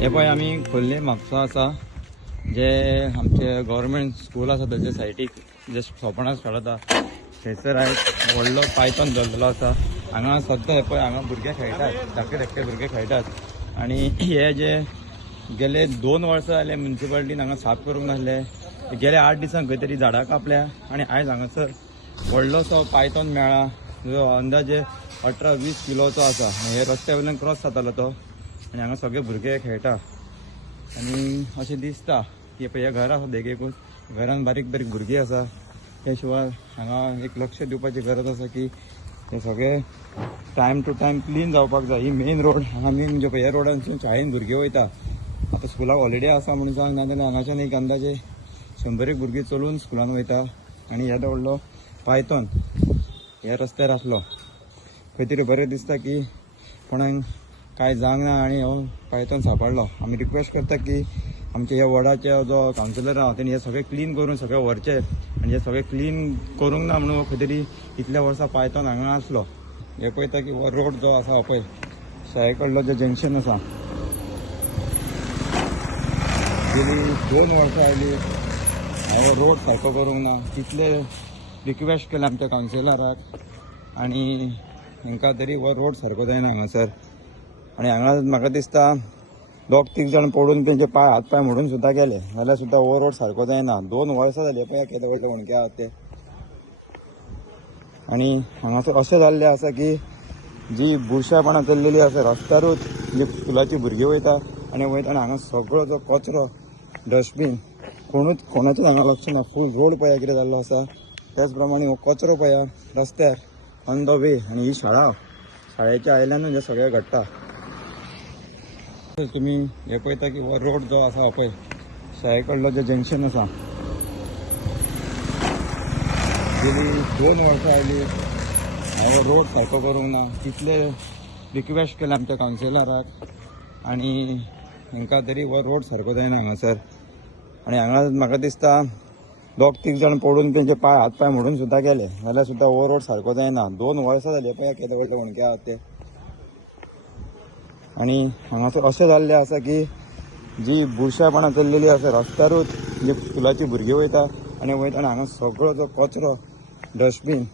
हे पळय आमी खोल्ले म्हापसा आसा जे आमचे गव्हर्मेंट स्कूल आसा त्याच्या सायडीक जे सोपणाक खेळता थंयसर आयज व्हडलो पायथॉन दवरलेलो आसा। हांगा सद्दां हे पळय हांगा भुरगे खेळटात, धाकटे धाकटे भुरगे खेळटात आणि हे जे गेले 2 वर्सां जाले म्युन्सिपालिटीन हांगा साफ करूंक नासले। गेले 8 दिसांक खंय तरी झाडां कापल्या आणि आयज हांगासर व्हडलोसो पायथॉन मेळ्ळा जो अंदाजे 18-20 किलोचो आसा। हे रस्त्या वयल्यान क्रॉस जातालो तो आणि हांगा सगळे भुरगे खेळटा आणि अशें दिसता की पळय हे घर आसा देगेकूच, घरान बारीक बारीक भुरगीं आसा। त्या शिवाय हांगा एक लक्ष दिवपाची गरज आसा की हे सगळे टायम टू टायम क्लीन जावपाक जाय। ही मेन रोड हांगा मेन म्हणजे पळय ह्या रोडांसून शाळेन भुरगे वयता। आता स्कुलाक हॉलिडे आसा म्हणून सांग नाजाल्यार हांगाच्यान एक अंदाजे 100 भुरगीं चलून स्कुलान वयता आणि येदो व्हडलो पायथॉन ह्या रस्त्यार आसलो। खंय तरी बरें दिसता की कोणाक काय जावंक ना आणि हो पायथॉन सांबाळलो। आमी रिक्वेस्ट करता की आमच्या ह्या वॉर्डाचे जो कावन्सिलर आहा तेणी हे सगळे क्लीन करून सगळे व्हरचे आणि हे सगळे क्लीन करूंक ना म्हणून खंय तरी इतल्या वर्सां पायथॉन हांगा आसलो। हे पळयता की हो रोड जो आसा पळय शाळे कडलो जे जंक्शन आसा गेली 2 वर्सां आयली हांवें रोड सारको करूंक ना। तितले रिक्वेस्ट केला आमच्या कावन्सिलराक आणि हांकां तरी हो रोड सारको जायना हांगासर। आणि हांगा म्हाका दिसता 2-3 जाण पडून तेंचे हात पाय मोडून सुद्दां गेले जाल्यार सुद्दां हो रोड सारको जायना। 2 वर्सां जाली पळय केदो व्हडले होणके आहा ते। आणि हांगासर अशें जाल्लें आसा की जी बुरशेपणां चल्लेली आसा रस्त्यारूच जी स्कुलाची भुरगीं वयता आणि हांगा सगळो जो कचरो डस्टबीन कोणाचोच हांगा लक्ष ना। फूल रोड पळया कितें जाल्लो आसा। त्याच प्रमाणे हो कचरो पळया रस्त्यार ऑन द वे आणि ही शाळेच्या आयल्यानूच हे सगळें घडटा। तुम्ही हे पळयता की हो रोड जो आसा पळय शाळे कडलो जे जंक्शन आसा गेली 2 वर्सां आयली हांवें रोड सारको करूंक ना। तितले रिक्वेस्ट केला आमच्या कावन्सिलराक आणि हांकां तरी हो रोड सारको जायना हांगासर। आणि हांगा म्हाका दिसता 2-3 जाण पडून तेंचे हात पाय मोडून सुद्दां गेले जाल्यार सुद्दां हो रोड सारको जायना। 2 वर्सां जाली पळय केदो व्हडले होणके आहा ते। आणि हांगासर अशें जाल्लें आसा की जी बुरशेपणां चल्लेली आसा रस्त्यारूच जी स्कुलाची भुरगीं वयता आणि हांगा सगळो जो कचरो डस्टबीन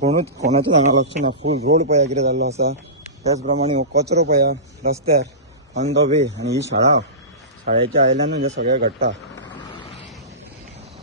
कोणाचोच हांगा लक्ष ना। फूल रोड पळया कितें जाल्लो आसा। त्याच प्रमाणे हो कचरो पळया रस्त्यार ऑन द वे आणि ही शाळेच्या आयल्यानूच हे सगळें घडटा।